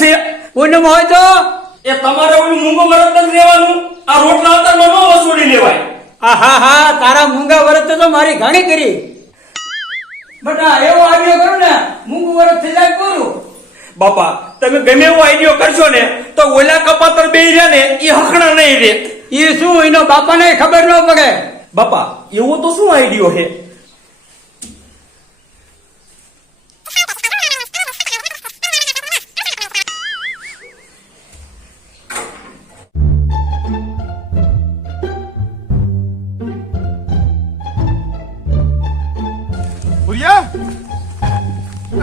છે? પૂનમ હોય તો? એ તમારે ઓલું મૂંગો વરત જ લેવાનું. આ રોટલા અત્યારમાં ન વસૂલી લેવાય. આ હા હા તારા મૂંગા વરત તો મારી ઘણી કરી. બટા એવો આઈડિયો કરો ને મૂંગું વરત થઈ જાય કરું. બાપા તમે ગમે એવો આઈડિયો કરશો ને તો ઓલા કપાતર બે રહ્યા ને એ હકણા નહીં રે. એ શું એનો બાપાને ખબર ન પડે? બાપા એવો તો શું આઈડિયો હે?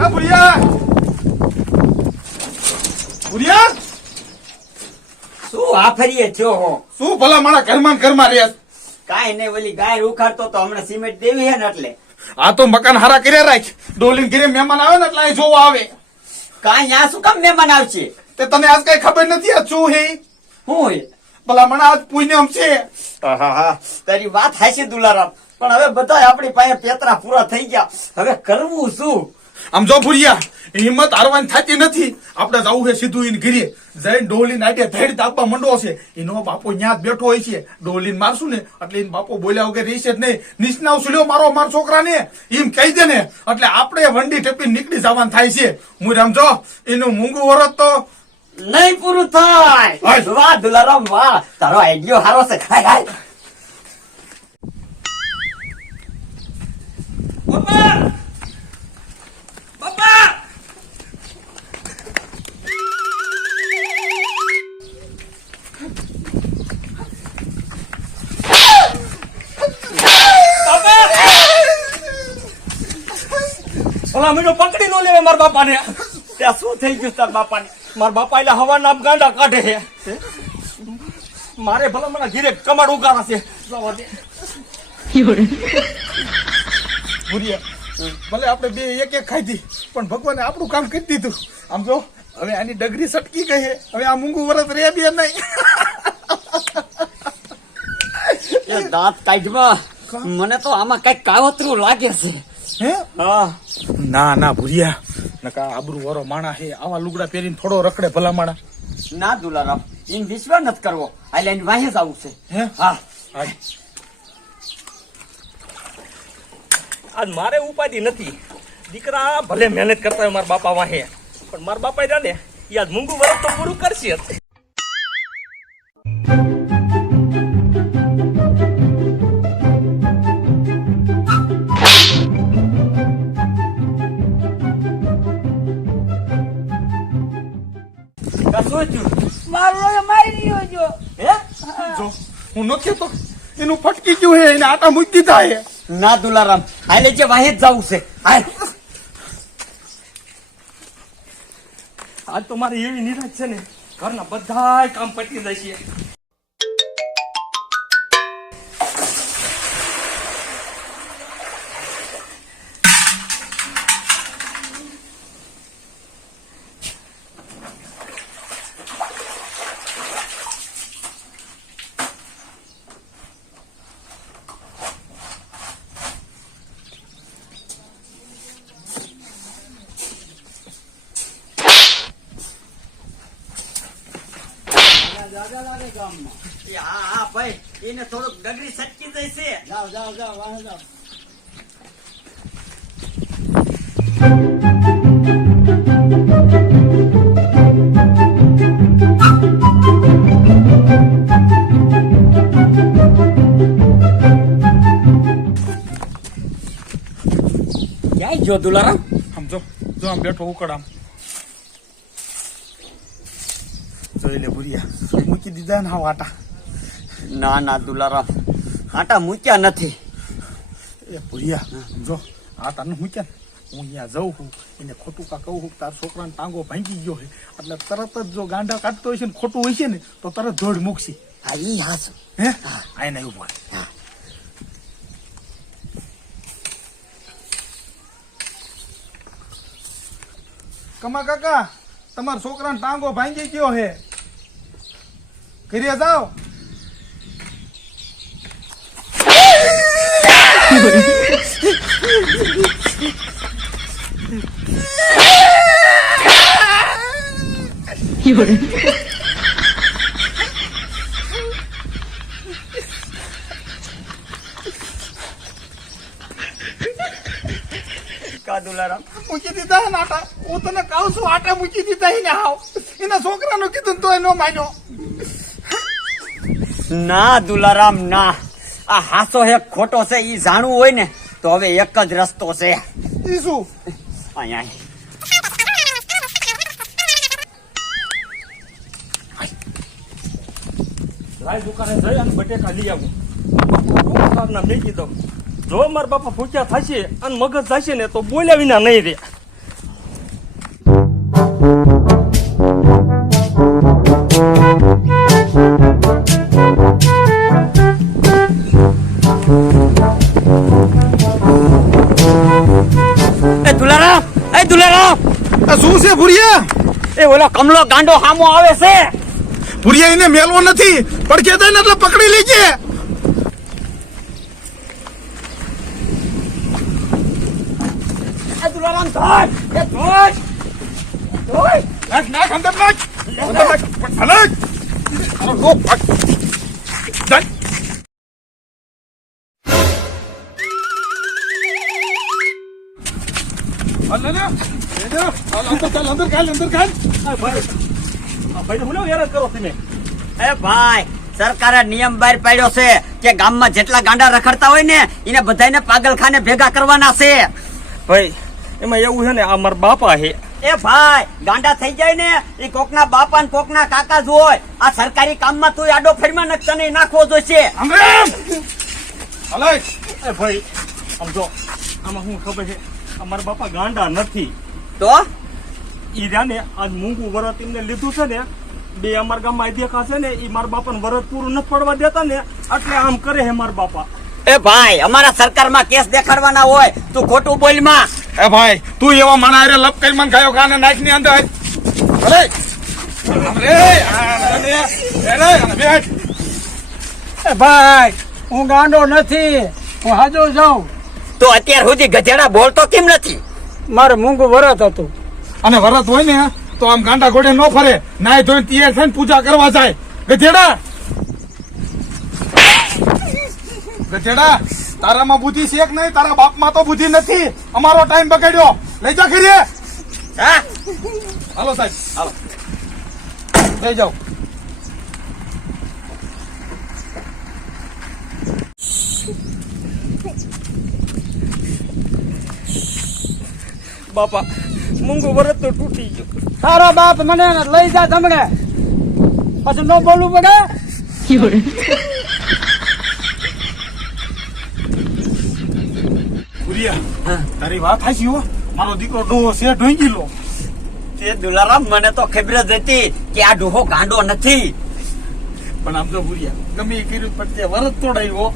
આ ભુરિયા ભુરિયા શું આફરીએ છો હો? શું ભલા મારા ઘરમાં ઘરમાં રહ્યા કાંઈ નહીં ઓલી ગાય ઉખાડતો તો હમણાં સિમેન્ટ દેવી હે ને એટલે. આ તો મકાન હારા કર્યા રાખ. ડોલીન ઘરે મહેમાન આવે ને એટલે અહીં જોવા આવે. કાંઈ આ શું કામ મહેમાન આવશે? તે તને આજ કઈ ખબર નથી આ શું હે? હું હે? ભલા મને આજ પુણ્યમ છે. તારી વાત હાશે દુલારામ. પણ હવે બધા આપણી પાસે પેતરા પૂરા થઈ ગયા. હવે કરવું શું? આમ જો ભૂરિયા હિંમત હારવાની થતી નથી. આપણે જવું છે સીધું ઈને ઘીરે. જઈને ડોલી નાટે ધૈર્ય દાબવા મંડો છે. એનો બાપો ન્યા જ બેઠો હોય છે. ડોલીને મારશું ને એટલે એને બાપો બોલ્યા વગર રહેશે જ નહીં. નિષ્ણાવ સુલ્યો મારો મારા છોકરાને? એમ કહી દે ને એટલે આપણે વંડી ટેપી નીકળી જવાનું થાય છે. હું સમજો એનું મૂંગું વરત તો નહીં પૂરું થાય. વાહ દુલારામ વાહ. તારો આઈડિયો હારો છે. હાય હાય. બાપા ઓલા મીનો પકડી નો લેવે મારા બાપાને. ત્યાં શું થઈ ગયું તાર બાપાને? મારા બાપા એટલે હવા નામ ગાંડા કાઢે છે. મારે ભલે મને ઘીરે કમાડ ઉગાડા છે. ભલે આપણે બે એક એક ખાધી પણ ભગવાને આપણું કામ કરી દીધું. આમ જો હવે આની ડગરી સટકી ગઈ છે. હવે આ મૂંગું વરસ રે બે નહીં. એ દાંત કાઢવા. મને તો આમાં કંઈક કાવતરું લાગે છે. હે? હા. ના ના ભૂરિયા. નકા આબરૂ વાળો માણા હે. આવા લુગડા પહેરીને થોડો રખડે ભલા માણા. ના દુલારામ. ઇન વિશ્વાસ નથી કરવો. આ લાઈન વાહે જ આવું છે. હે? હા. આજ. મારે ઉપાધિ નથી. દીકરા ભલે મહેનત કરતા હોય મારા બાપા વાહે. પણ મારા બાપા જાણે આજ મૂંગું વરસ તો પૂરું કરશે. જ. કશું છું મારી રહ્યો હે? જો હું નથી તો એનું ફટકી ગયું હે એને આટા મૂકી દીધા હે. ના દુલારામ હાલે જે વાહે જ જવું છે. હાલ આજ તો મારી એવી નિરાશ છે ને ઘરના બધા કામ પતી જશે એ હા હા ભાઈ એને થોડુંક ડગરી સટકી જશે જાઓ જાઓ જાઓ વાહે જાઓ. ક્યાંય જો દુલારામ? આમ જો જો આમ બેઠો ઉકળ આમ. જોઈ લે ભૂરિયા મૂકી દીધા ને હાવ આટા. ના ના દુલારામ. આટા મૂક્યા નથી. એ ભૂરિયા જો આટા ને મૂક્યા હું અહીંયા જઉં છું એને ખોટું કા કહું છું તાર છોકરાને ટાંગો ભાંગી ગયો છે. એટલે તરત જ જો ગાંડા કાઢતો હોય છે ને ખોટું હોય છે ને તો તરત ધોડ મૂકશે. હા એ હા હે? આ નહીં ઊભો હા. કમા કાકા તમારા છોકરાને ટાંગો ભાંગી ગયો હે ઘરે જાઓ કા દુલારામ મૂકી દીધા હે ને આટા હું તને કહું છું આટા મૂકી દીધા એને હાવ. એના છોકરાનું કીધું ને તોય નો માન્યો. ના દુલારામ ના. આ હાસો હે ખોટો છે ઈ જાણવું હોય ને તો હવે એક જ રસ્તો છે. ઈ શું? અહીંયા. રાય દુકાને જઈ અને બટેકા લઈ આવું. બાપા ના મેકી દઉં જો મારા બાપા ભૂખ્યા થશે અને મગજ થશે ને તો બોલ્યા વિના નહીં રે. છે ભુરિયા? એ ઓલો કમલો ગાંડો હામો આવે છે. ભુરિયા એને મેલવો નથી. પડકે થાય ને એટલે પકડી લેજે દુલારામ ધોય એ ધોય ધોય નાખ નાખ અંદર નાખ. અંદર નાખ. ભલે અરે લો ભાગ. સરકારે નિયમ બહાર પાડ્યો છે કે ગામમાં જેટલા ગાંડા રખડતા હોય ને એને બધાને પાગલખાને ભેગા કરવાના છે. ભાઈ એમાં એવું છે ને આ મારા બાપા છે. એ ભાઈ ગાંડા થઈ જાય ને એ કોકના બાપા ને કોકના કાકા જ હોય. આ સરકારી કામમાં તું આડો ફેરમાં તને નાખવો જોઈશે. ભાઈ આમ આમાં શું ખબર છે? આ મારા બાપા ગાંડા નથી. તો? ઈ રહ્યા ને આજ મૂંગું વરત એમને લીધું છે ને બે અમારા ગામમાં દેખા છે ને ઈ મારા બાપાને વરત પૂરું નથી પડવા દેતા ને એટલે આમ કરે હે મારા બાપા. એ ભાઈ અમારા સરકારમાં કેસ દેખાડવાના હોય તું ખોટું બોલમાં એ ભાઈ તું એવા માણા હારે લપ કરી મને ગયો કાને નાખની અંદર. અરે! અરે! અરે! અરે! બેઠ એ ભાઈ હું ગાંડો નથી હું હાજો જાઉં તો અત્યાર સુધી ગધેડા બોલતો કેમ નથી? મારે મૂંગું વરત હતું. અને વરત હોય ને તો આમ ગાંડા ઘોડે ન ફરે. નાય ધોઈને તૈયાર થઈને પૂજા કરવા જાય. ગધેડા! ગધેડા તારામાં બુદ્ધિ છે કે નહીં? તારા બાપમાં તો બુદ્ધિ નથી. અમારો ટાઈમ બગાડ્યો. લઈ જા ખીરીએ. હા? હાલો સાહેબ. હાલો. લઈ જાઓ. બાપા. મૂંગું વરત તો તૂટી ગયું. તારો બાપ મને લઈ જા તમને પછી ન બોલવું પડે? ભુરિયા તારી વાત હાચી હો. મારો દીકરો ડોહો છે ઢોંગીલો તે દુલારામ મને તો ખબર જ હતી કે આ ડોહો ગાંડો નથી. પણ આમ તો ભૂરિયા ગમે એ કર્યું પણ તે વરત તોડાયો